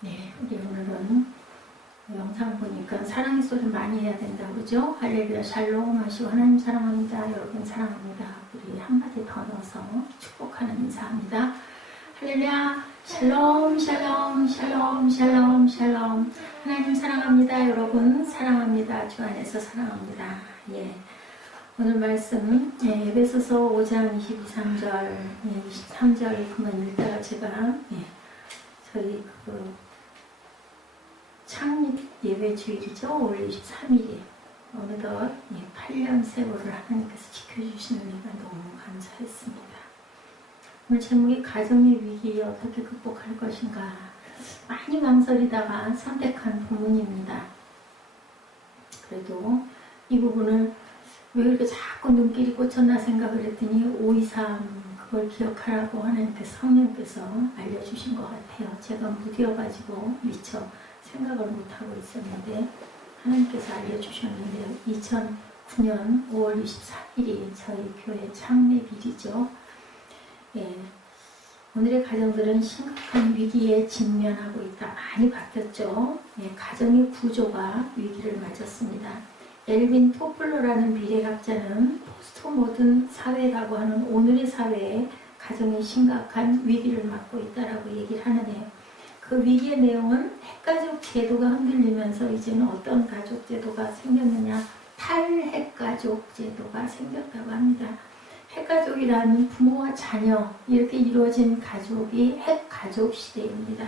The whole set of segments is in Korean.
네, 우리 오늘은 영상 보니까 사랑의 소리 많이 해야 된다고 그러죠? 할렐루야 샬롬 하시고 하나님 사랑합니다. 여러분 사랑합니다. 우리 한마디 더 넣어서 축복하는 인사합니다. 할렐루야 샬롬 샬롬 샬롬 샬롬 샬롬 하나님 사랑합니다. 여러분 사랑합니다. 주 안에서 사랑합니다. 예. 오늘 말씀 에베소서 5장 23절 23절 그만 읽다가 제가 저희 창립 예배 주일이죠. 5월 23일이 어느덧 8년 세월을 하나님께서 지켜주시는 은혜가 너무 감사했습니다. 오늘 제목이 가정의 위기 어떻게 극복할 것인가 많이 망설이다가 선택한 부분입니다. 그래도 이 부분을 왜 이렇게 자꾸 눈길이 꽂혔나 생각을 했더니 523 그걸 기억하라고 하나님께서 성령께서 알려주신 것 같아요. 제가 무디어가지고 미처 생각을 못하고 있었는데 하나님께서 알려주셨는데요. 2009년 5월 24일이 저희 교회 창립일이죠. 예, 오늘의 가정들은 심각한 위기에 직면하고 있다. 많이 바뀌었죠. 예, 가정의 구조가 위기를 맞았습니다. 엘빈 토플러라는 미래학자는 포스트 모던 사회라고 하는 오늘의 사회에 가정이 심각한 위기를 맞고 있다라고 얘기를 하는데요. 그 위기의 내용은 핵가족 제도가 흔들리면서 이제는 어떤 가족 제도가 생겼느냐, 탈핵가족 제도가 생겼다고 합니다. 핵가족이라는 부모와 자녀 이렇게 이루어진 가족이 핵가족 시대입니다.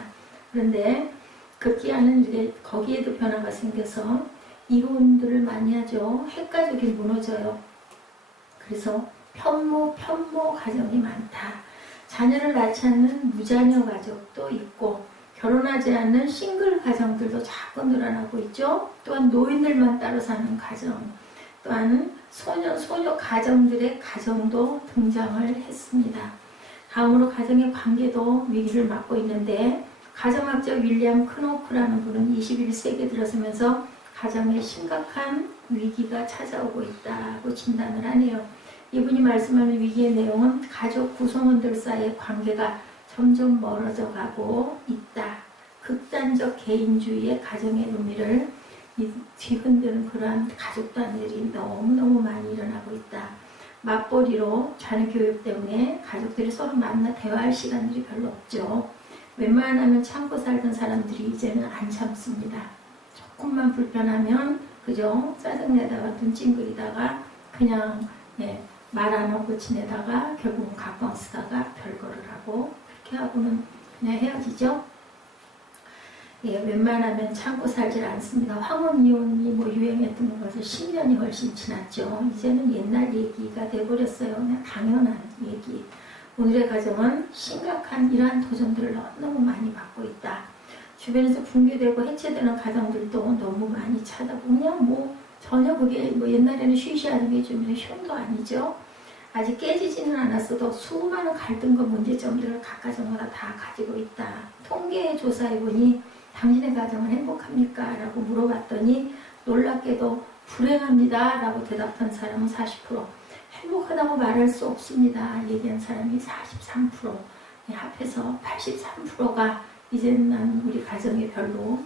그런데 급기야는 이제 거기에도 변화가 생겨서 이혼들을 많이 하죠. 핵가족이 무너져요. 그래서 편모 가정이 많다. 자녀를 낳지 않는 무자녀 가족도 있고 결혼하지 않는 싱글 가정들도 자꾸 늘어나고 있죠. 또한 노인들만 따로 사는 가정, 또한 소녀 가정들의 가정도 등장을 했습니다. 다음으로 가정의 관계도 위기를 맞고 있는데 가정학자 윌리엄 크노프라는 분은 21세기에 들어서면서 가정에 심각한 위기가 찾아오고 있다고 진단을 하네요. 이분이 말씀하는 위기의 내용은 가족 구성원들 사이의 관계가 점점 멀어져 가고 있다. 극단적 개인주의의 가정의 의미를 뒤흔드는 그러한 가족 단위들이 너무너무 많이 일어나고 있다. 맞벌이로 자녀 교육 때문에 가족들이 서로 만나 대화할 시간들이 별로 없죠. 웬만하면 참고 살던 사람들이 이제는 안 참습니다. 조금만 불편하면 그죠? 짜증내다가 눈 찡그리다가 그냥 말 안 하고 지내다가 결국은 각방 쓰다가 별거를 하고 그렇게 하고는 그냥 헤어지죠. 웬만하면 참고 살질 않습니다. 황혼이혼이 유행했던 것은 10년이 훨씬 지났죠. 이제는 옛날 얘기가 돼버렸어요. 그냥 당연한 얘기. 오늘의 가정은 심각한 이러한 도전들을 너무 많이 받고 있다. 주변에서 붕괴되고 해체되는 가정들도 너무 많이 찾아보면 전혀 그게 옛날에는 쉬쉬하는 게 좀 쉬움도 아니죠. 아직 깨지지는 않았어도 수많은 갈등과 문제점들을 각 가정마다 다 가지고 있다. 통계 조사해보니 당신의 가정은 행복합니까? 라고 물어봤더니 놀랍게도 불행합니다. 라고 대답한 사람은 40%, 행복하다고 말할 수 없습니다. 얘기한 사람이 43%, 합해서 83%가 이제는 우리 가정에 별로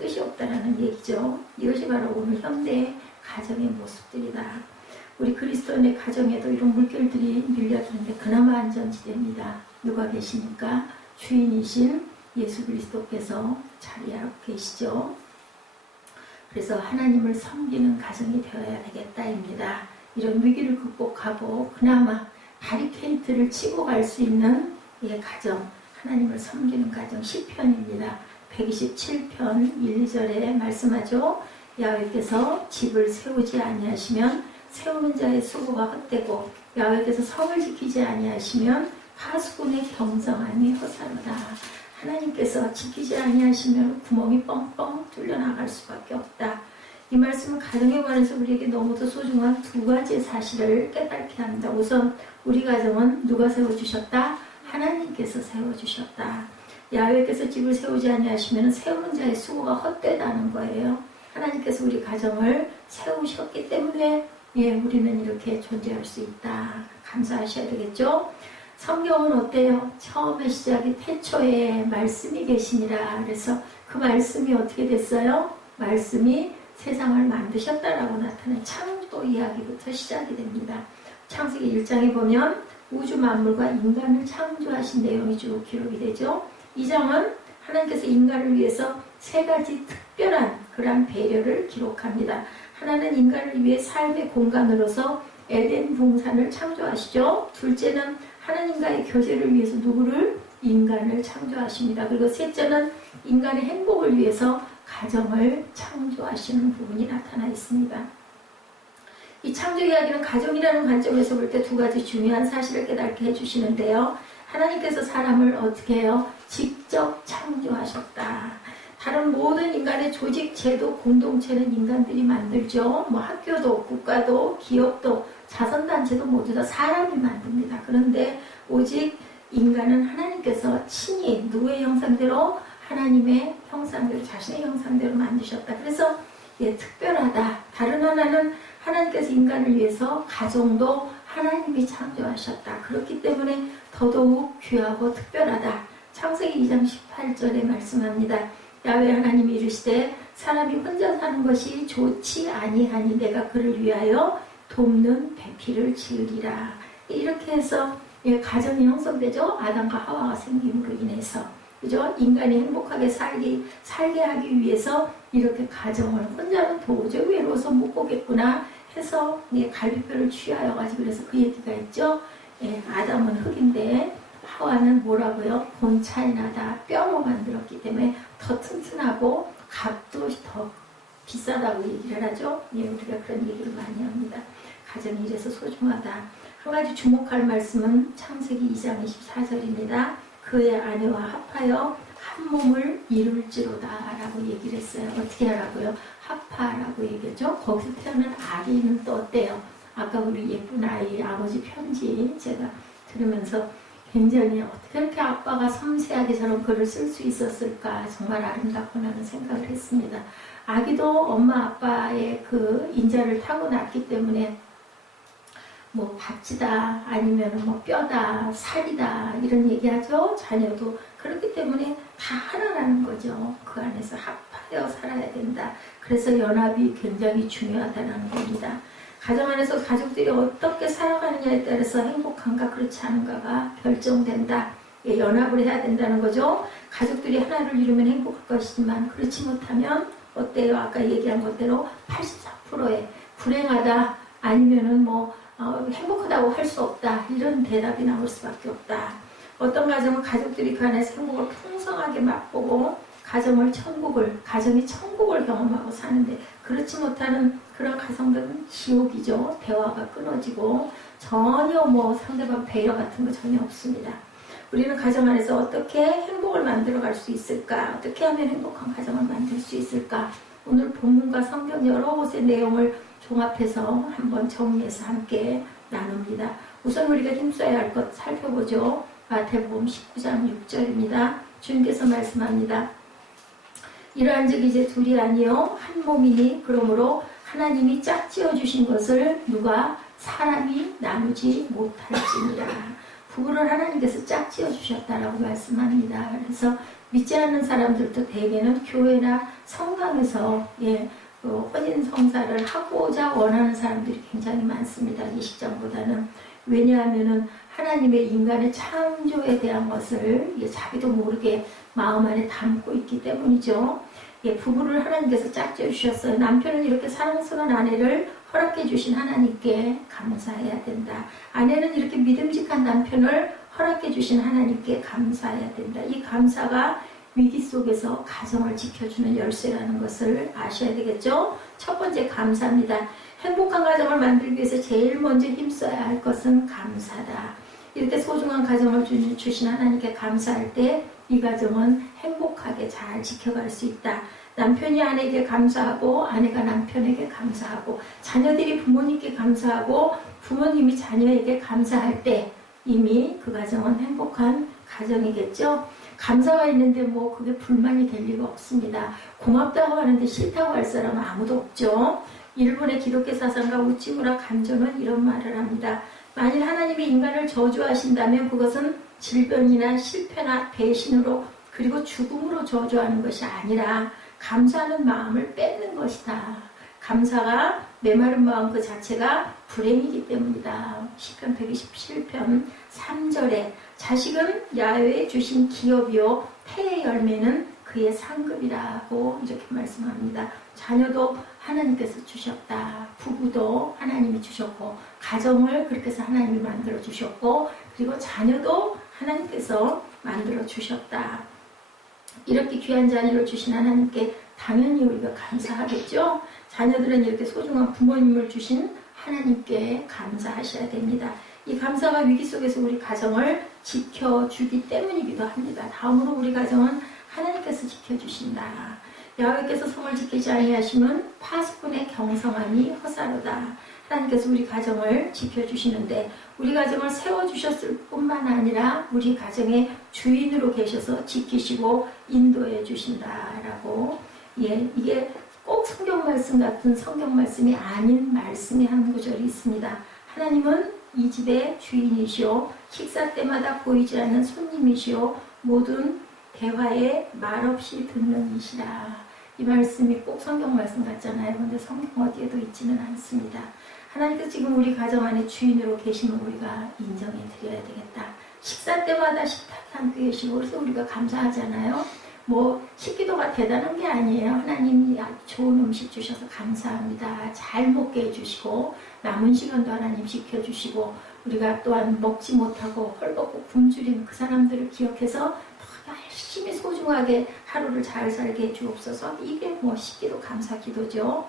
뜻이 없다라는 얘기죠. 이것이 바로 오늘 현대의 가정의 모습들이다. 우리 그리스도인의 가정에도 이런 물결들이 밀려드는데 그나마 안전지대입니다. 누가 계시니까? 주인이신 예수 그리스도께서 자리하고 계시죠. 그래서 하나님을 섬기는 가정이 되어야 되겠다입니다. 이런 위기를 극복하고 그나마 바리케이트를 치고 갈 수 있는 가정, 하나님을 섬기는 가정. 시편입니다. 127편 1, 2절에 말씀하죠. 야훼께서 집을 세우지 아니하시면 세우는 자의 수고가 헛되고 야훼께서 성을 지키지 아니하시면 파수꾼의 경성함이 허사로다. 하나님께서 지키지 아니하시면 구멍이 뻥뻥 뚫려나갈 수밖에 없다. 이 말씀은 가정에 관해서 우리에게 너무도 소중한 두 가지 사실을 깨닫게 합니다. 우선 우리 가정은 누가 세워주셨다? 하나님께서 세워주셨다. 야훼께서 집을 세우지 아니하시면 세우는 자의 수고가 헛되다는 거예요. 하나님께서 우리 가정을 세우셨기 때문에 우리는 이렇게 존재할 수 있다. 감사하셔야 되겠죠. 성경은 어때요? 처음에 시작이 태초에 말씀이 계시니라. 그래서 그 말씀이 어떻게 됐어요? 말씀이 세상을 만드셨다라고 나타낸 창조 이야기부터 시작이 됩니다. 창세기 1장에 보면 우주 만물과 인간을 창조하신 내용이 쭉 기록이 되죠. 2장은 하나님께서 인간을 위해서 세 가지 특별한 그러한 배려를 기록합니다. 하나는 인간을 위해 삶의 공간으로서 에덴 동산을 창조하시죠. 둘째는 하나님과의 교제를 위해서 누구를? 인간을 창조하십니다. 그리고 셋째는 인간의 행복을 위해서 가정을 창조하시는 부분이 나타나 있습니다. 이 창조 이야기는 가정이라는 관점에서 볼 때 두 가지 중요한 사실을 깨닫게 해주시는데요. 하나님께서 사람을 어떻게 해요? 직접 창조하셨다. 다른 모든 인간의 조직, 제도, 공동체는 인간들이 만들죠. 뭐 학교도, 국가도, 기업도, 자선단체도 모두 다 사람이 만듭니다. 그런데 오직 인간은 하나님께서 친히 누구의 형상대로? 하나님의 형상대로, 자신의 형상대로 만드셨다. 그래서 특별하다. 다른 하나는 하나님께서 인간을 위해서 가정도 하나님이 창조하셨다. 그렇기 때문에 더더욱 귀하고 특별하다. 창세기 2장 18절에 말씀합니다. 야훼 하나님이 이르시되 사람이 혼자 사는 것이 좋지 아니하니 내가 그를 위하여 돕는 배필을 지으리라. 이렇게 해서 가정이 형성되죠. 아담과 하와가 생김으로 인해서. 그죠? 인간이 행복하게 살게 하기 위해서 이렇게 가정을 혼자는 도저히 외로워서 못 보겠구나 해서 갈비뼈를 취하여 가지고 그래서 그 얘기가 있죠. 아담은 흙인데 하와는 뭐라고요? 본차이나다. 뼈로 만들었기 때문에 더 튼튼하고 값도 더 비싸다고 얘기를 하죠. 우리가 그런 얘기를 많이 합니다. 가정이 이래서 소중하다. 한 가지 주목할 말씀은 창세기 2장 24절입니다. 그의 아내와 합하여 한 몸을 이룰지로다 라고 얘기를 했어요. 어떻게 하라고요? 합하라고 얘기했죠. 거기서 태어난 아기는 또 어때요? 아까 우리 예쁜 아이 아버지 편지 제가 들으면서 굉장히 어떻게 이렇게 아빠가 섬세하게 저런 글을 쓸 수 있었을까 정말 아름답구나는 생각을 했습니다. 아기도 엄마 아빠의 그 인자를 타고났기 때문에 뭐 박쥐다 아니면 뭐 뼈다 살이다 이런 얘기하죠. 자녀도 그렇기 때문에 다 하나라는 거죠. 그 안에서 합하여 살아야 된다. 그래서 연합이 굉장히 중요하다는 겁니다. 가정 안에서 가족들이 어떻게 살아가느냐에 따라서 행복한가 그렇지 않은가가 결정된다. 연합을 해야 된다는 거죠. 가족들이 하나를 이루면 행복할 것이지만 그렇지 못하면 어때요? 아까 얘기한 것대로 84%에 불행하다 아니면은 뭐 행복하다고 할 수 없다. 이런 대답이 나올 수밖에 없다. 어떤 가정은 가족들이 그 안에서 행복을 풍성하게 맛보고 가정이 천국을 경험하고 사는데 그렇지 못하는 그런 가정들은 지옥이죠. 대화가 끊어지고 전혀 뭐 상대방 배려 같은 거 전혀 없습니다. 우리는 가정 안에서 어떻게 행복을 만들어갈 수 있을까? 어떻게 하면 행복한 가정을 만들 수 있을까? 오늘 본문과 성경 여러 곳의 내용을 종합해서 한번 정리해서 함께 나눕니다. 우선 우리가 힘써야 할 것 살펴보죠. 마태복음 19장 6절입니다. 주님께서 말씀합니다. 이러한즉 이제 둘이 아니요 한 몸이니 그러므로 하나님이 짝지어 주신 것을 누가 사람이 나누지 못할지니라. 부부를 하나님께서 짝지어 주셨다라고 말씀합니다. 그래서 믿지 않는 사람들도 대개는 교회나 성당에서 혼인 성사를 하고자 원하는 사람들이 굉장히 많습니다. 이 시점보다는. 왜냐하면은 하나님의 인간의 창조에 대한 것을 자기도 모르게 마음 안에 담고 있기 때문이죠. 부부를 하나님께서 짝지어 주셨어요. 남편은 이렇게 사랑스러운 아내를 허락해 주신 하나님께 감사해야 된다. 아내는 이렇게 믿음직한 남편을 허락해 주신 하나님께 감사해야 된다. 이 감사가 위기 속에서 가정을 지켜주는 열쇠라는 것을 아셔야 되겠죠. 첫 번째 감사입니다. 행복한 가정을 만들기 위해서 제일 먼저 힘써야 할 것은 감사다. 이렇게 소중한 가정을 주신 하나님께 감사할 때 이 가정은 행복하게 잘 지켜갈 수 있다. 남편이 아내에게 감사하고 아내가 남편에게 감사하고 자녀들이 부모님께 감사하고 부모님이 자녀에게 감사할 때 이미 그 가정은 행복한 가정이겠죠. 감사가 있는데 뭐 그게 불만이 될 리가 없습니다. 고맙다고 하는데 싫다고 할 사람은 아무도 없죠. 일본의 기독교 사상가 우치무라 간조는 이런 말을 합니다. 만일 하나님이 인간을 저주하신다면 그것은 질병이나 실패나 배신으로 그리고 죽음으로 저주하는 것이 아니라 감사하는 마음을 뺏는 것이다. 감사가 메마른 마음 그 자체가 불행이기 때문이다. 시편 127편 3절에 자식은 야훼에 주신 기업이요 태의 열매는 그의 상급이라고 이렇게 말씀합니다. 자녀도 하나님께서 주셨다. 부부도 하나님이 주셨고 가정을 그렇게 해서 하나님이 만들어 주셨고 그리고 자녀도 하나님께서 만들어 주셨다. 이렇게 귀한 자녀를 주신 하나님께 당연히 우리가 감사하겠죠. 자녀들은 이렇게 소중한 부모님을 주신 하나님께 감사하셔야 됩니다. 이 감사가 위기 속에서 우리 가정을 지켜주기 때문이기도 합니다. 다음으로 우리 가정은 하나님께서 지켜주신다. 야훼께서 성을 지키지 아니하시면 파수꾼의 경성함이 허사로다. 하나님께서 우리 가정을 지켜주시는데 우리 가정을 세워주셨을 뿐만 아니라 우리 가정의 주인으로 계셔서 지키시고 인도해 주신다라고. 이게 꼭 성경 말씀 같은 성경 말씀이 아닌 말씀의 한 구절이 있습니다. 하나님은 이 집의 주인이시오 식사 때마다 보이지 않는 손님이시오 모든 대화에 말없이 듣는 이시라. 이 말씀이 꼭 성경 말씀 같잖아요. 그런데 성경 어디에도 있지는 않습니다. 하나님께서 지금 우리 가정 안에 주인으로 계시면 우리가 인정해 드려야 되겠다. 식사 때마다 식탁에 함께 계시고 그래서 우리가 감사하잖아요. 뭐 식기도가 대단한 게 아니에요. 하나님이 아주 좋은 음식 주셔서 감사합니다. 잘 먹게 해주시고 남은 시간도 하나님 지켜주시고 우리가 또한 먹지 못하고 헐벗고 굶주린 그 사람들을 기억해서 더 열심히 소중하게 하루를 잘 살게 해주옵소서. 이게 뭐 식기도 감사 기도죠.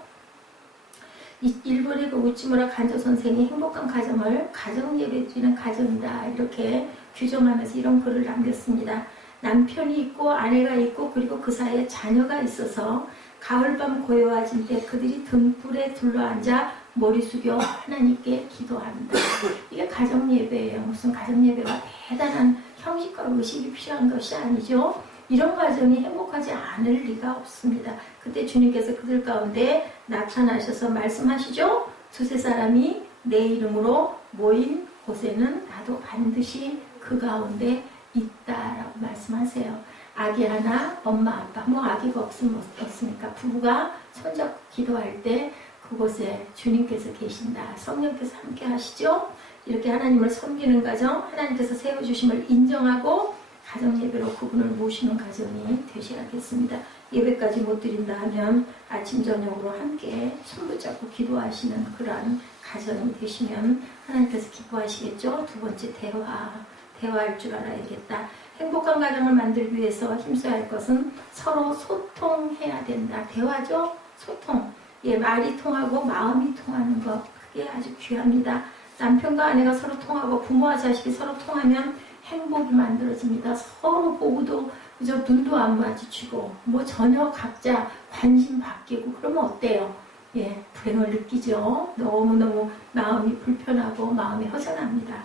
일본의 그 우치무라 간조 선생이 행복한 가정을 가정 예배드리는 가정이다 이렇게 규정하면서 이런 글을 남겼습니다. 남편이 있고 아내가 있고 그리고 그 사이에 자녀가 있어서 가을밤 고요해질 때 그들이 등불에 둘러앉아 머리 숙여 하나님께 기도한다. 이게 가정 예배예요. 무슨 가정 예배가 대단한 형식과 의식이 필요한 것이 아니죠. 이런 가정이 행복하지 않을 리가 없습니다. 그때 주님께서 그들 가운데 나타나셔서 말씀하시죠. 두세 사람이 내 이름으로 모인 곳에는 나도 반드시 그 가운데 있다라고 말씀하세요. 아기 하나, 엄마, 아빠, 뭐 아기가 없으면 어떻습니까? 부부가 손잡고 기도할 때 그곳에 주님께서 계신다. 성령께서 함께 하시죠. 이렇게 하나님을 섬기는 가정, 하나님께서 세워주심을 인정하고 가정 예배로 그분을 모시는 가정이 되셔야겠습니다. 예배까지 못 드린다 하면 아침 저녁으로 함께 손 붙잡고 기도하시는 그러한 가정이 되시면 하나님께서 기뻐하시겠죠. 두 번째 대화할 줄 알아야겠다. 행복한 가정을 만들기 위해서 힘써야 할 것은 서로 소통해야 된다. 대화죠. 소통. 말이 통하고 마음이 통하는 것. 그게 아주 귀합니다. 남편과 아내가 서로 통하고 부모와 자식이 서로 통하면 행복이 만들어집니다. 서로 보고도 그저 눈도 안 마주치고 뭐 전혀 각자 관심 바뀌고 그러면 어때요? 불행을 느끼죠. 너무너무 마음이 불편하고 마음이 허전합니다.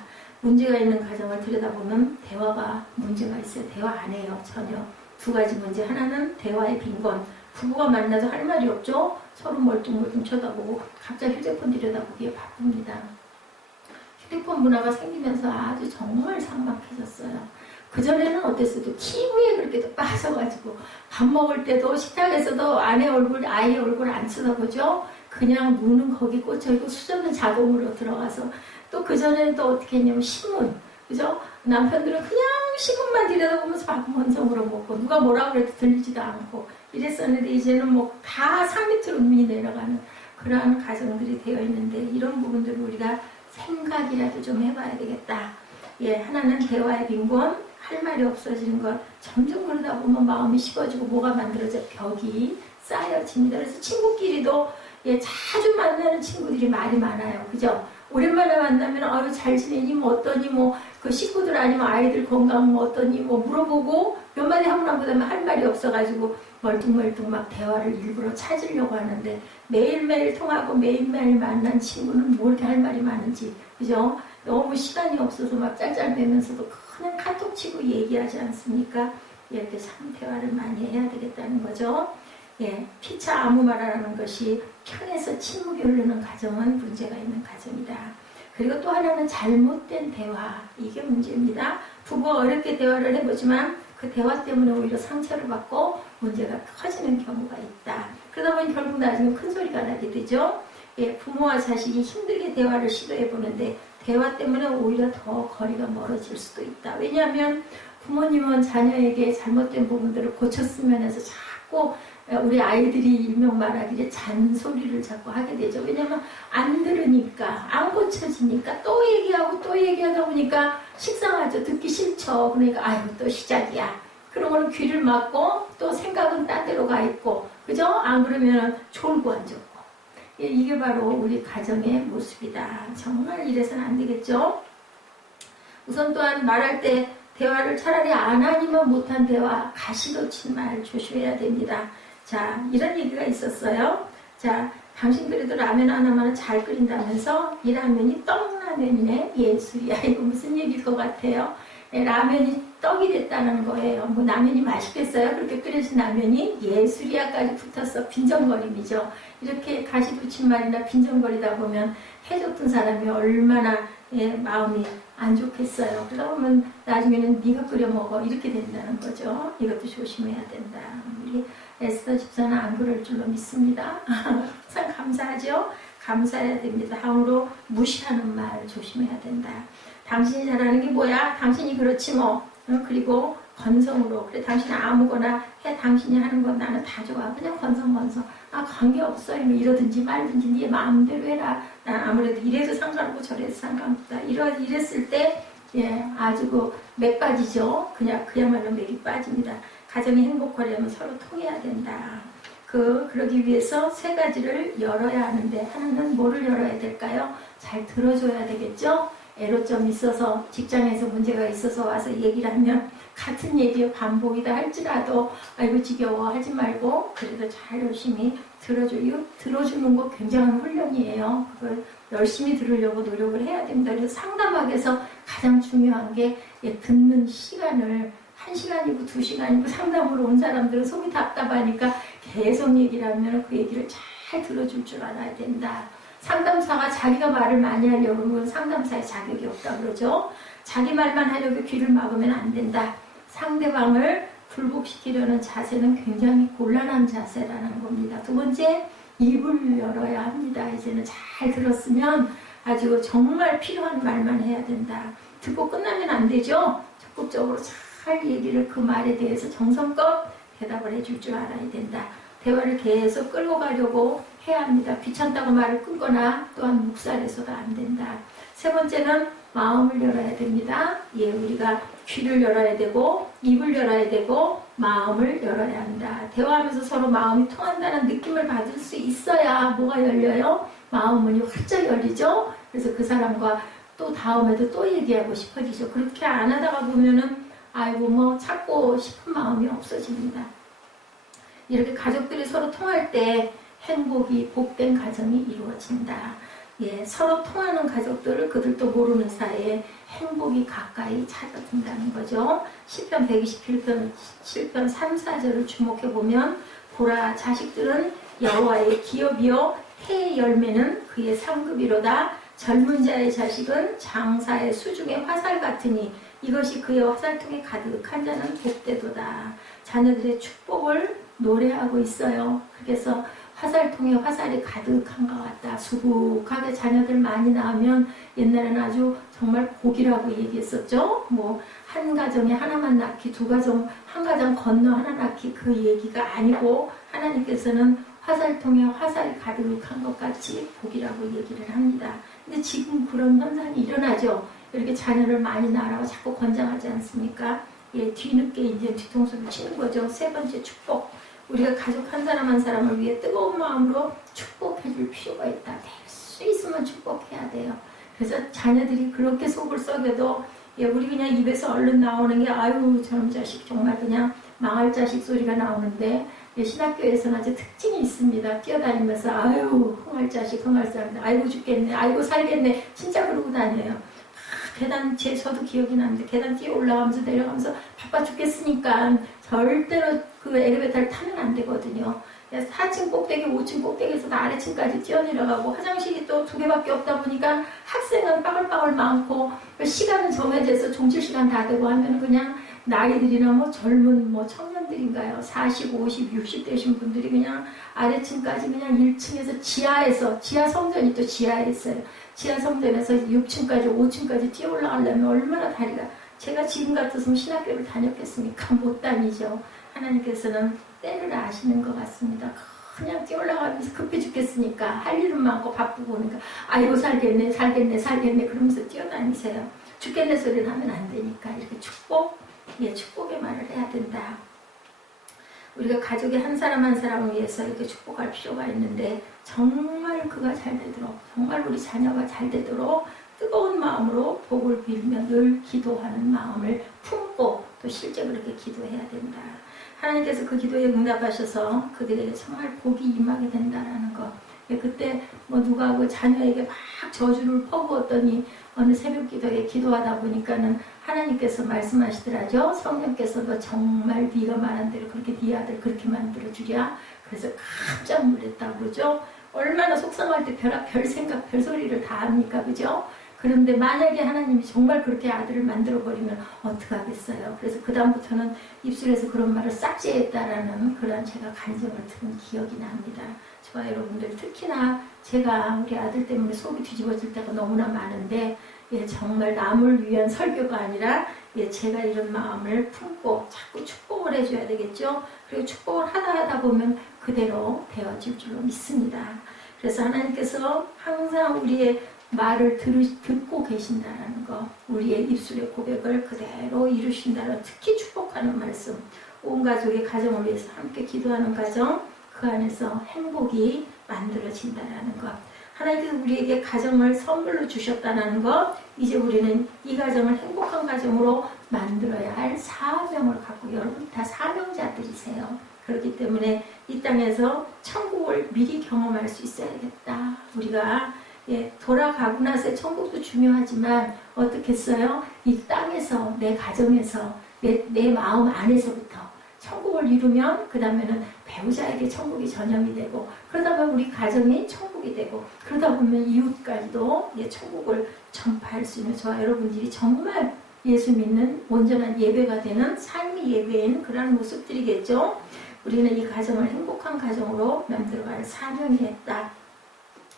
문제가 있는 가정을 들여다보면 대화가 문제가 있어요. 대화 안 해요. 전혀. 두 가지 문제. 하나는 대화의 빈곤. 부부가 만나서 할 말이 없죠. 서로 멀뚱멀뚱 쳐다보고 각자 휴대폰 들여다보기에 바쁩니다. 휴대폰 문화가 생기면서 아주 정말 삭막해졌어요. 그전에는 어땠어도 TV에 그렇게 또 빠져가지고 밥 먹을 때도 식탁에서도 아내 얼굴, 아이 얼굴 안 쳐다보죠. 그냥 눈은 거기 꽂혀있고 수저는 자동으로 들어가서 또 그전에는 또 어떻게 했냐면 신문, 그죠? 남편들은 그냥 신문만 들여다보면서 밥 원성으로 먹고 누가 뭐라고 그래도 들리지도 않고 이랬었는데 이제는 뭐 다 산 밑으로 눈이 내려가는 그러한 가정들이 되어 있는데 이런 부분들을 우리가 생각이라도 좀 해봐야 되겠다. 하나는 대화의 빈곤, 할 말이 없어지는 것. 점점 그러다 보면 마음이 식어지고 뭐가 만들어져 벽이 쌓여집니다. 그래서 친구끼리도 자주 만나는 친구들이 말이 많아요. 그죠? 오랜만에 만나면 잘 지내니 뭐 어떠니 뭐 그 식구들 아니면 아이들 건강 뭐 어떠니 뭐 물어보고 몇 마디 하고 난 그다음에 할 말이 없어가지고 멀뚱멀뚱 막 대화를 일부러 찾으려고 하는데 매일매일 통하고 매일매일 만난 친구는 뭐 이렇게 할 말이 많은지 그죠? 너무 시간이 없어서 막 짤짤매면서도 그냥 카톡 치고 얘기하지 않습니까? 이렇게 참 대화를 많이 해야 되겠다는 거죠. 피차 아무 말 안 하는 것이 편해서 침묵이 흐르는 가정은 문제가 있는 가정이다. 그리고 또 하나는 잘못된 대화. 이게 문제입니다. 부부가 어렵게 대화를 해보지만 그 대화 때문에 오히려 상처를 받고 문제가 커지는 경우가 있다. 그러다 보니 결국 나중에 큰 소리가 나게 되죠. 예, 부모와 자식이 힘들게 대화를 시도해 보는데 대화 때문에 오히려 더 거리가 멀어질 수도 있다. 왜냐하면 부모님은 자녀에게 잘못된 부분들을 고쳤으면 해서 자꾸 우리 아이들이 일명 말하기를 잔소리를 자꾸 하게 되죠. 왜냐하면 안 들으니까, 안 고쳐지니까 또 얘기하고 또 얘기하다 보니까 식상하죠. 듣기 싫죠. 그러니까 아유 또 시작이야. 그런 거는 귀를 막고 또 생각은 딴 데로 가 있고, 그죠? 안 그러면 졸고 앉았고. 이게 바로 우리 가정의 모습이다. 정말 이래서는 안 되겠죠? 우선 또한 말할 때 대화를 차라리 안 하니만 못한 대화, 가시놓친 말 조심해야 됩니다. 자, 이런 얘기가 있었어요. 자, 당신 그래도 라면 하나만은 잘 끓인다면서 이 라면이 떡라면이네. 예술이야. 이거 무슨 얘기일 것 같아요? 라면이 떡이 됐다는 거예요. 뭐 라면이 맛있겠어요? 그렇게 끓여진 라면이 예술이야까지 붙어서 빈정거림이죠. 이렇게 가시 붙인 말이나 빈정거리다 보면 해줬던 사람이 얼마나 마음이 안 좋겠어요. 그러다 보면 나중에는 네가 끓여 먹어 이렇게 된다는 거죠. 이것도 조심해야 된다. 우리 에스더 집사는 안 그럴 줄로 믿습니다. 항상 감사하죠. 감사해야 됩니다. 다음으로 무시하는 말 조심해야 된다. 당신이 잘하는 게 뭐야? 당신이 그렇지 뭐. 그리고 건성으로 그래 당신이 아무거나 해. 당신이 하는 건 나는 다 좋아. 그냥 건성. 아 관계없어. 이러든지 말든지 네 마음대로 해라. 난 아무래도 이래도 상관없고 저래도 상관없다. 이랬을 때 아주 그 맥 빠지죠. 그야말로 맥이 빠집니다. 가정이 행복하려면 서로 통해야 된다. 그러기 위해서 세 가지를 열어야 하는데 하나는 뭐를 열어야 될까요? 잘 들어줘야 되겠죠? 애로점이 있어서 직장에서 문제가 있어서 와서 얘기를 하면 같은 얘기의 반복이다 할지라도 아이고 지겨워 하지 말고 그래도 잘 열심히 들어주는 거 굉장한 훈련이에요. 그걸 열심히 들으려고 노력을 해야 됩니다. 그래서 상담학에서 가장 중요한 게 듣는 시간을 1시간이고 2시간이고 상담으로 온 사람들은 속이 답답하니까 계속 얘기를 하면 그 얘기를 잘 들어줄 줄 알아야 된다. 상담사가 자기가 말을 많이 하려고 그러면 상담사의 자격이 없다 그러죠. 자기 말만 하려고 귀를 막으면 안 된다. 상대방을 굴복시키려는 자세는 굉장히 곤란한 자세라는 겁니다. 두 번째, 입을 열어야 합니다. 이제는 잘 들었으면 아주 정말 필요한 말만 해야 된다. 듣고 끝나면 안 되죠. 적극적으로 잘 얘기를 그 말에 대해서 정성껏 대답을 해줄 줄 알아야 된다. 대화를 계속 끌고 가려고 해야 합니다. 귀찮다고 말을 끊거나 또한 묵살해서도 안 된다. 세 번째는 마음을 열어야 됩니다. 우리가 귀를 열어야 되고 입을 열어야 되고 마음을 열어야 한다. 대화하면서 서로 마음이 통한다는 느낌을 받을 수 있어야 뭐가 열려요? 마음 문이 활짝 열리죠. 그래서 그 사람과 또 다음에도 또 얘기하고 싶어지죠. 그렇게 안 하다가 보면은 아이고 뭐 찾고 싶은 마음이 없어집니다. 이렇게 가족들이 서로 통할 때 행복이 복된 가정이 이루어진다. 서로 통하는 가족들을 그들도 모르는 사이에 행복이 가까이 찾아든다는 거죠. 시편 127편 7편 3, 4절을 주목해보면 보라 자식들은 여호와의 기업이요 태의 열매는 그의 상급이로다. 젊은 자의 자식은 장사의 수중의 화살 같으니 이것이 그의 화살통에 가득한 자는 복되도다. 자녀들의 축복을 노래하고 있어요. 그래서 화살통에 화살이 가득한 것 같다. 수북하게 자녀들 많이 낳으면 옛날에는 아주 정말 복이라고 얘기했었죠. 뭐 한 가정에 하나만 낳기, 두 가정, 한 가정 건너 하나 낳기 그 얘기가 아니고 하나님께서는 화살통에 화살이 가득한 것 같이 복이라고 얘기를 합니다. 근데 지금 그런 현상이 일어나죠. 이렇게 자녀를 많이 낳으라고 자꾸 권장하지 않습니까? 뒤늦게 이제 뒤통수를 치는 거죠. 세 번째 축복. 우리가 가족 한 사람 한 사람을 위해 뜨거운 마음으로 축복해 줄 필요가 있다. 될 수 있으면 축복해야 돼요. 그래서 자녀들이 그렇게 속을 썩여도 우리 그냥 입에서 얼른 나오는 게 아유 저놈 자식 정말 그냥 망할 자식 소리가 나오는데 신학교에서는 아주 특징이 있습니다. 뛰어다니면서 아유 흥할 자식 흥할 사람 아이고 죽겠네 아이고 살겠네 진짜 그러고 다녀요. 계단 저도 기억이 나는데 계단 뛰어 올라가면서 내려가면서 바빠 죽겠으니까 절대로 그 엘리베이터를 타면 안 되거든요. 4층 꼭대기, 5층 꼭대기에서 아래층까지 뛰어내려가고 화장실이 또 2개밖에 없다 보니까 학생은 빠글빠글 많고 시간은 정해져서 종칠 시간 다 되고 하면 그냥 나이들이나 뭐 젊은 뭐 청년들인가요? 40, 50, 60 되신 분들이 그냥 아래층까지 그냥 1층에서 지하 성전이 또 지하에 있어요. 지하 성전에서 6층까지, 5층까지 뛰어 올라가려면 얼마나 다리가, 제가 지금 같았으면 신학교를 다녔겠습니까? 못 다니죠. 하나님께서는 때를 아시는 것 같습니다. 그냥 뛰어 올라가면서 급해 죽겠으니까 할 일은 많고 바쁘고 그러니까 아이고 살겠네 그러면서 뛰어다니세요. 죽겠네 소리를 하면 안 되니까 이렇게 축복의 말을 해야 된다. 우리가 가족의 한 사람 한 사람을 위해서 이렇게 축복할 필요가 있는데 정말 그가 잘 되도록, 정말 우리 자녀가 잘 되도록 뜨거운 마음으로 복을 빌며 늘 기도하는 마음을 품고 또 실제 그렇게 기도해야 된다. 하나님께서 그 기도에 응답하셔서 그들에게 정말 복이 임하게 된다라는 것. 그때 뭐 누가 그 자녀에게 막 저주를 퍼부었더니 어느 새벽 기도에 기도하다 보니까는 하나님께서 말씀하시더라죠. 성령께서도 정말 네가 말한 대로 그렇게 네 아들 그렇게 만들어 주랴. 그래서 깜짝 놀랐다고 그러죠. 얼마나 속상할 때 별 생각 별 소리를 다 합니까, 그죠? 그런데 만약에 하나님이 정말 그렇게 아들을 만들어버리면 어떡하겠어요. 그래서 그 다음부터는 입술에서 그런 말을 싹지했다라는 그런 제가 간증을 들은 기억이 납니다. 저와 여러분들 특히나 제가 우리 아들 때문에 속이 뒤집어질 때가 너무나 많은데 정말 남을 위한 설교가 아니라 제가 이런 마음을 품고 자꾸 축복을 해줘야 되겠죠. 그리고 축복을 하다 보면 그대로 되어질 줄로 믿습니다. 그래서 하나님께서 항상 우리의 말을 듣고 계신다는 거, 우리의 입술의 고백을 그대로 이루신다는, 특히 축복하는 말씀, 온 가족의 가정을 위해서 함께 기도하는 가정, 그 안에서 행복이 만들어진다는 것, 하나님께서 우리에게 가정을 선물로 주셨다는 것, 이제 우리는 이 가정을 행복한 가정으로 만들어야 할 사명을 갖고, 여러분 다 사명자들이세요. 그렇기 때문에 이 땅에서 천국을 미리 경험할 수 있어야겠다. 우리가 돌아가고 나서 천국도 중요하지만 어떻게 했어요? 이 땅에서, 내 가정에서, 내 마음 안에서부터 천국을 이루면 그 다음에는 배우자에게 천국이 전염이 되고, 그러다 보면 우리 가정이 천국이 되고, 그러다 보면 이웃까지도 천국을 전파할 수 있는 저와 여러분들이 정말 예수 믿는 온전한 예배가 되는 삶이 예배인 그런 모습들이겠죠. 우리는 이 가정을 행복한 가정으로 만들어갈 사명이 있다.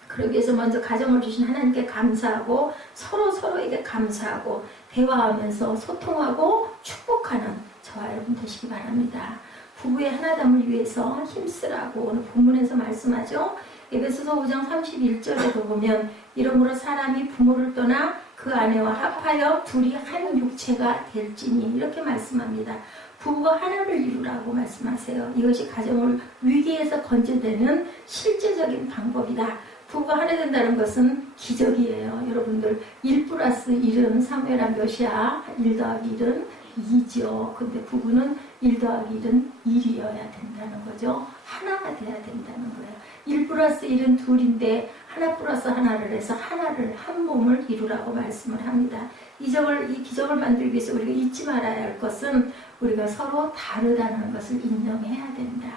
그러기 위해서 먼저 가정을 주신 하나님께 감사하고 서로에게 감사하고 대화하면서 소통하고 축복하는 저와 여러분 되시기 바랍니다. 부부의 하나됨을 위해서 힘쓰라고 오늘 본문에서 말씀하죠. 에베소서 5장 31절에도 보면 이러므로 사람이 부모를 떠나 그 아내와 합하여 둘이 한 육체가 될지니 이렇게 말씀합니다. 부부가 하나를 이루라고 말씀하세요. 이것이 가정을 위기에서 건져내는 실제적인 방법이다. 부부가 하나 된다는 것은 기적이에요. 여러분들 1+1은 사무엘하 몇이야? 1 더하기 1은 2죠. 근데 부부는 1 더하기 1은 1이어야 된다는 거죠. 하나가 돼야 된다는 거예요. 1+1은 둘인데 하나 플러스 하나를 해서 한 몸을 이루라고 말씀을 합니다. 이 기적을 만들기 위해서 우리가 잊지 말아야 할 것은 우리가 서로 다르다는 것을 인정해야 된다.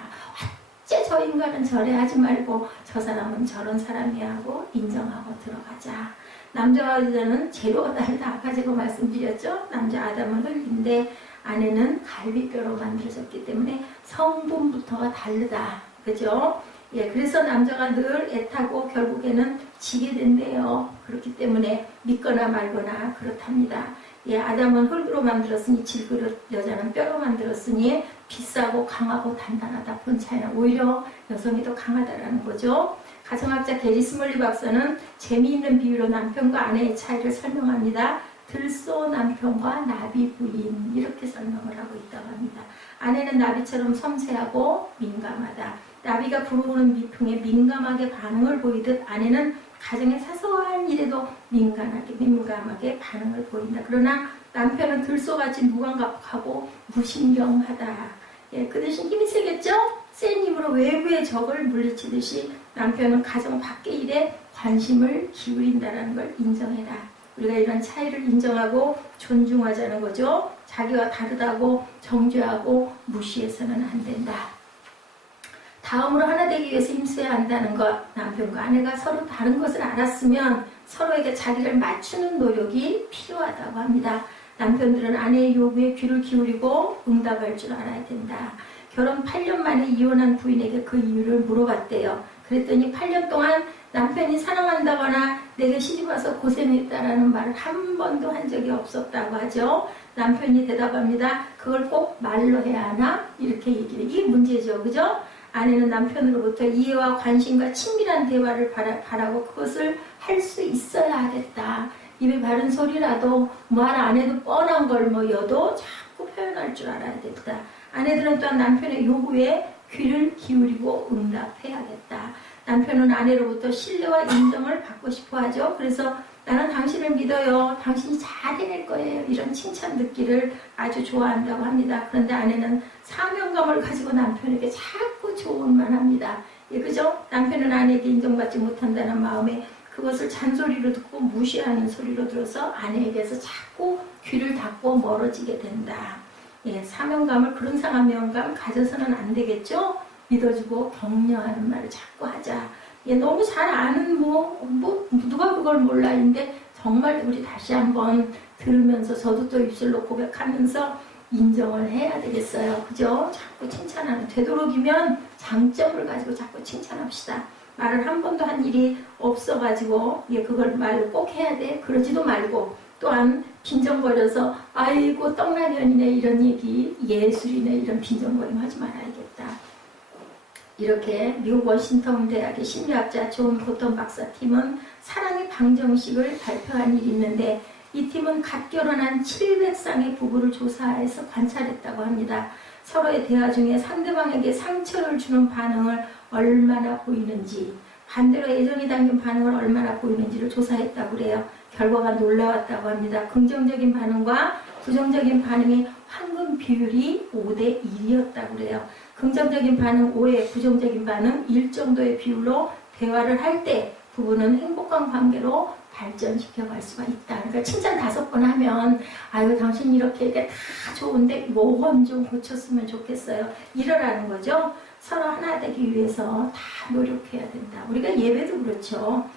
어째 저 인간은 저래 하지 말고 저 사람은 저런 사람이야 하고 인정하고 들어가자. 남자와 여자는 재료가 다르다. 아까 제가 말씀드렸죠. 남자 아담은 흙인데 아내는 갈비뼈로 만들어졌기 때문에 성분부터가 다르다. 그죠? 그래서 남자가 늘 애타고 결국에는 지게 된대요. 그렇기 때문에 믿거나 말거나 그렇답니다. 아담은 흙으로 만들었으니 질그릇, 여자는 뼈로 만들었으니 비싸고 강하고 단단하다. 본 차이는 오히려 여성이 더 강하다라는 거죠. 가정학자 게리 스몰리 박사는 재미있는 비유로 남편과 아내의 차이를 설명합니다. 들소 남편과 나비 부인 이렇게 설명을 하고 있다고 합니다. 아내는 나비처럼 섬세하고 민감하다. 나비가 불어오는 미풍에 민감하게 반응을 보이듯 아내는 가정의 사소한 일에도 민감하게 반응을 보인다. 그러나 남편은 들소같이 무감각하고 무신경하다. 그 대신 힘이 세겠죠? 센 힘으로 외부의 적을 물리치듯이 남편은 가정 밖의 일에 관심을 기울인다는 걸 인정해라. 우리가 이런 차이를 인정하고 존중하자는 거죠. 자기와 다르다고 정죄하고 무시해서는 안 된다. 다음으로 하나 되기 위해서 힘써야 한다는 것, 남편과 아내가 서로 다른 것을 알았으면 서로에게 자기를 맞추는 노력이 필요하다고 합니다. 남편들은 아내의 요구에 귀를 기울이고 응답할 줄 알아야 된다. 결혼 8년 만에 이혼한 부인에게 그 이유를 물어봤대요. 그랬더니 8년 동안 남편이 사랑한다거나 내게 시집와서 고생했다라는 말을 한 번도 한 적이 없었다고 하죠. 남편이 대답합니다. 그걸 꼭 말로 해야 하나? 이렇게 얘기를. 이게 문제죠. 그죠? 아내는 남편으로부터 이해와 관심과 친밀한 대화를 바라고 그것을 할 수 있어야 하겠다. 입에 바른 소리라도 말 안 해도 뻔한 걸 여도 자꾸 표현할 줄 알아야 됐다. 아내들은 또한 남편의 요구에 귀를 기울이고 응답해야겠다. 남편은 아내로부터 신뢰와 인정을 받고 싶어 하죠. 그래서 나는 당신을 믿어요. 당신이 잘 해낼 거예요. 이런 칭찬 듣기를 아주 좋아한다고 합니다. 그런데 아내는 사명감을 가지고 남편에게 자꾸 좋은 말 합니다. 예, 그죠? 남편은 아내에게 인정받지 못한다는 마음에 그것을 잔소리로 듣고 무시하는 소리로 들어서 아내에게서 자꾸 귀를 닫고 멀어지게 된다. 예, 사명감을 그런 사명감 가져서는 안 되겠죠? 믿어주고 격려하는 말을 자꾸 하자. 예, 너무 잘 아는 누가 그걸 몰라인데 정말 우리 다시 한번 들으면서 저도 또 입술로 고백하면서 인정을 해야 되겠어요. 그죠? 자꾸 칭찬하는, 되도록이면 장점을 가지고 자꾸 칭찬합시다. 말을 한 번도 한 일이 없어가지고 그걸 말을 꼭 해야 돼. 그러지도 말고 또한 빈정거려서 아이고 떡라면이네 이런 얘기, 예술이네 이런 빈정거림 하지 말아야겠다. 이렇게 미국 워싱턴 대학의 심리학자 존 고턴 박사팀은 사랑의 방정식을 발표한 일이 있는데 이 팀은 갓 결혼한 700쌍의 부부를 조사해서 관찰했다고 합니다. 서로의 대화 중에 상대방에게 상처를 주는 반응을 얼마나 보이는지, 반대로 애정이 담긴 반응을 얼마나 보이는지를 조사했다고 그래요. 결과가 놀라웠다고 합니다. 긍정적인 반응과 부정적인 반응의 황금 비율이 5대 1이었다고 그래요. 긍정적인 반응 5에 부정적인 반응 1 정도의 비율로 대화를 할 때 부부는 행복한 관계로 발전시켜갈 수가 있다. 그러니까 칭찬 5번 하면 아유 당신 이렇게 다 좋은데 뭐건 좀 고쳤으면 좋겠어요. 이러라는 거죠. 서로 하나 되기 위해서 다 노력해야 된다. 우리가 예배도 그렇죠.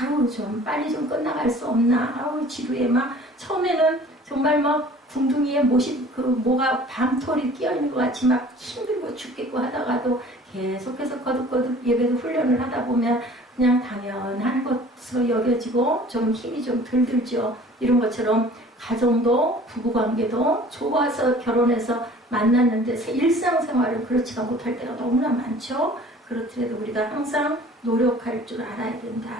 아우 좀 빨리 좀 끝나갈 수 없나. 아우 지루해. 막 처음에는 정말 막 궁둥이에 뭐가 밤톨이 끼어있는 것 같이 막 힘들고 죽겠고 하다가도 계속해서 거듭거듭 예배도 훈련을 하다 보면 그냥 당연한 것으로 여겨지고 좀 힘이 좀 덜 들죠. 이런 것처럼 가정도 부부관계도 좋아서 결혼해서 만났는데 일상생활은 그렇지가 못할 때가 너무나 많죠. 그렇더라도 우리가 항상 노력할 줄 알아야 된다.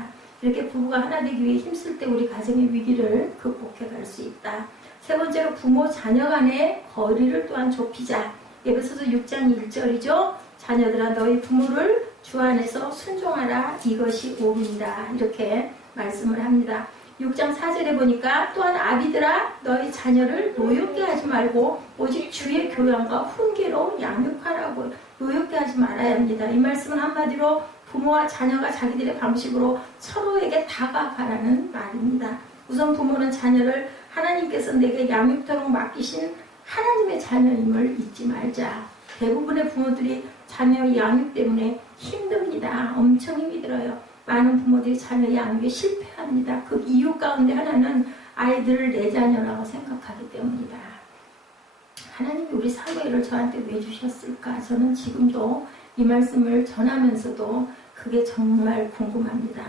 이렇게 부부가 하나 되기 위해 힘쓸 때 우리 가정의 위기를 극복해 갈 수 있다. 세 번째로 부모 자녀 간의 거리를 또한 좁히자. 에베소서 6장 1절이죠. 자녀들아 너희 부모를 주 안에서 순종하라. 이것이 옳으니라. 이렇게 말씀을 합니다. 6장 4절에 보니까 또한 아비들아 너희 자녀를 노엽게 하지 말고 오직 주의 교양과 훈계로 양육하라고. 노엽게 하지 말아야 합니다. 이 말씀은 한마디로 부모와 자녀가 자기들의 방식으로 서로에게 다가가라는 말입니다. 우선 부모는 자녀를 하나님께서 내게 양육토록 맡기신 하나님의 자녀임을 잊지 말자. 대부분의 부모들이 자녀 양육 때문에 힘듭니다. 엄청 힘이 들어요. 많은 부모들이 자녀 양육에 실패합니다. 그 이유 가운데 하나는 아이들을 내 자녀라고 생각하기 때문이다. 하나님이 우리 사무엘을 저한테 왜 주셨을까? 저는 지금도 이 말씀을 전하면서도 그게 정말 궁금합니다.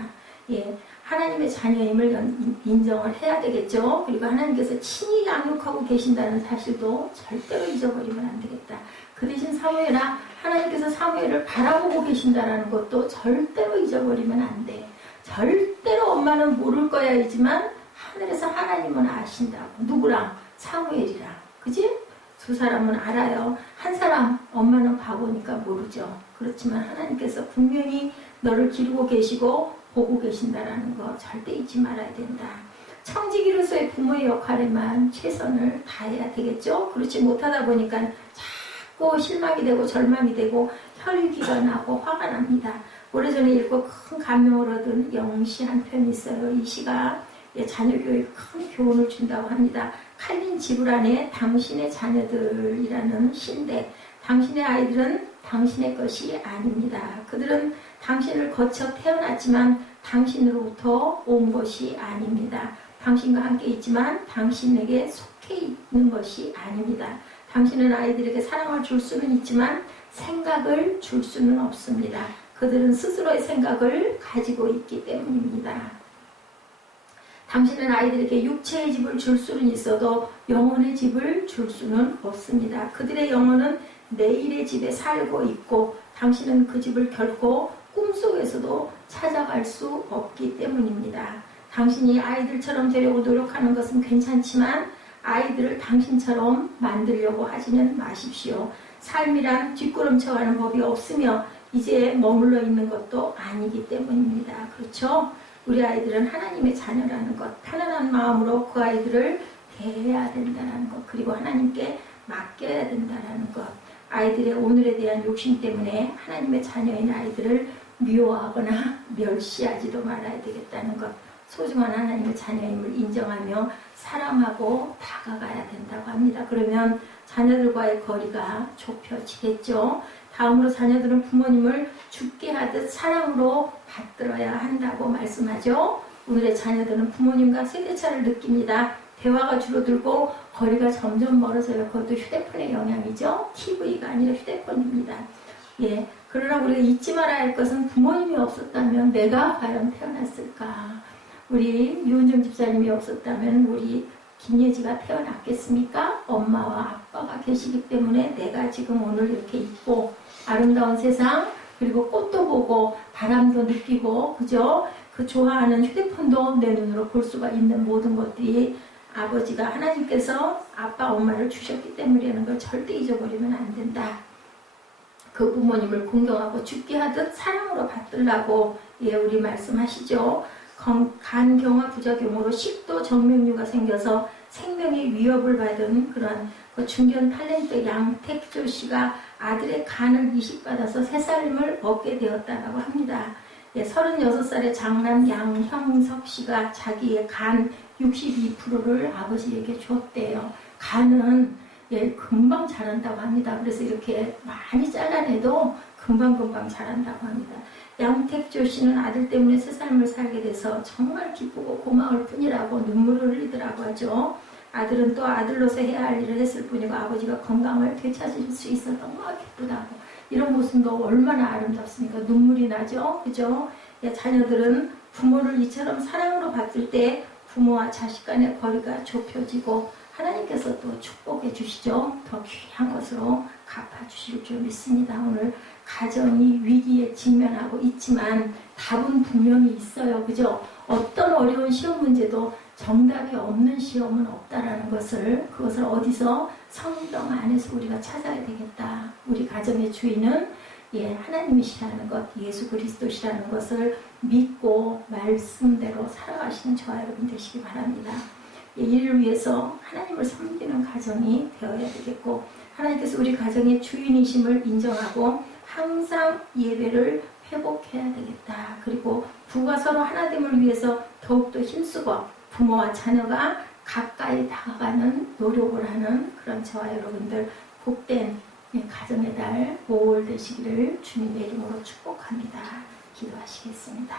예, 하나님의 자녀임을 인정을 해야 되겠죠. 그리고 하나님께서 친히 양육하고 계신다는 사실도 절대로 잊어버리면 안 되겠다. 그 대신 사무엘아, 하나님께서 사무엘을 바라보고 계신다는 것도 절대로 잊어버리면 안 돼. 절대로 엄마는 모를 거야이지만 하늘에서 하나님은 아신다고. 누구랑? 사무엘이랑. 그지? 두 사람은 알아요. 한 사람, 엄마는 바보니까 모르죠. 그렇지만 하나님께서 분명히 너를 기르고 계시고 보고 계신다라는 거 절대 잊지 말아야 된다. 청지기로서의 부모의 역할에만 최선을 다해야 되겠죠. 그렇지 못하다 보니까 자꾸 실망이 되고 절망이 되고 혈기가 나고 화가 납니다. 오래전에 읽고 큰 감명을 얻은 영시 한 편이 있어요. 이 시가 자녀 교육에 큰 교훈을 준다고 합니다. 칼린 지불 안에 당신의 자녀들이라는 시인데 당신의 아이들은 당신의 것이 아닙니다. 그들은 당신을 거쳐 태어났지만 당신으로부터 온 것이 아닙니다. 당신과 함께 있지만 당신에게 속해 있는 것이 아닙니다. 당신은 아이들에게 사랑을 줄 수는 있지만 생각을 줄 수는 없습니다. 그들은 스스로의 생각을 가지고 있기 때문입니다. 당신은 아이들에게 육체의 집을 줄 수는 있어도 영혼의 집을 줄 수는 없습니다. 그들의 영혼은 내일의 집에 살고 있고 당신은 그 집을 결코 꿈속에서도 찾아갈 수 없기 때문입니다. 당신이 아이들처럼 되려고 노력하는 것은 괜찮지만 아이들을 당신처럼 만들려고 하지는 마십시오. 삶이란 뒷걸음쳐가는 법이 없으며 이제 머물러 있는 것도 아니기 때문입니다. 그렇죠? 우리 아이들은 하나님의 자녀라는 것, 편안한 마음으로 그 아이들을 대해야 된다는 것, 그리고 하나님께 맡겨야 된다는 것. 아이들의 오늘에 대한 욕심 때문에 하나님의 자녀인 아이들을 미워하거나 멸시하지도 말아야 되겠다는 것. 소중한 하나님의 자녀임을 인정하며 사랑하고 다가가야 된다고 합니다. 그러면 자녀들과의 거리가 좁혀지겠죠. 다음으로 자녀들은 부모님을 죽게 하듯 사랑으로 받들어야 한다고 말씀하죠. 오늘의 자녀들은 부모님과 세대차를 느낍니다. 대화가 줄어들고 거리가 점점 멀어져요. 그것도 휴대폰의 영향이죠. TV가 아니라 휴대폰입니다. 예. 그러나 우리가 잊지 말아야 할 것은 부모님이 없었다면 내가 과연 태어났을까? 우리 유은정 집사님이 없었다면 우리 김예지가 태어났겠습니까? 엄마와 아빠가 계시기 때문에 내가 지금 오늘 이렇게 있고 아름다운 세상, 그리고 꽃도 보고 바람도 느끼고, 그죠? 그 좋아하는 휴대폰도 내 눈으로 볼 수가 있는 모든 것들이 아버지가 하나님께서 아빠 엄마를 주셨기 때문이라는 걸 절대 잊어버리면 안 된다. 그 부모님을 공경하고 죽게 하듯 사랑으로 받들라고 우리 말씀하시죠. 간경화 부작용으로 식도 정맥류가 생겨서 생명의 위협을 받은 그런 중견 탤런트 양택조 씨가 아들의 간을 이식받아서 새 삶을 얻게 되었다고 합니다. 36살의 장남 양형석 씨가 자기의 간 62%를 아버지에게 줬대요. 간은 금방 자란다고 합니다. 그래서 이렇게 많이 잘라내도 금방금방 자란다고 합니다. 양택조 씨는 아들 때문에 새 삶을 살게 돼서 정말 기쁘고 고마울 뿐이라고 눈물을 흘리더라고 하죠. 아들은 또 아들로서 해야 할 일을 했을 뿐이고 아버지가 건강을 되찾을 수 있어 너무 기쁘다고. 이런 모습도 얼마나 아름답습니까? 눈물이 나죠? 그죠? 자녀들은 부모를 이처럼 사랑으로 받을 때 부모와 자식 간의 거리가 좁혀지고 하나님께서 또 축복해 주시죠. 더 귀한 것으로 갚아주실 줄 믿습니다. 오늘 가정이 위기에 직면하고 있지만 답은 분명히 있어요. 그죠? 어떤 어려운 시험 문제도 정답이 없는 시험은 없다라는 것을, 그것을 어디서 성경 안에서 우리가 찾아야 되겠다. 우리 가정의 주인은 하나님이시라는 것, 예수 그리스도시라는 것을 믿고 말씀대로 살아가시는 저와 여러분 되시기 바랍니다. 이를 위해서 하나님을 섬기는 가정이 되어야 되겠고, 하나님께서 우리 가정의 주인이심을 인정하고 항상 예배를 회복해야 되겠다. 그리고 부가 서로 하나됨을 위해서 더욱더 힘쓰고 부모와 자녀가 가까이 다가가는 노력을 하는 그런 저와 여러분들 복된 가정의 달 5월 되시기를 주님의 이름으로 축복합니다. 기도하시겠습니다.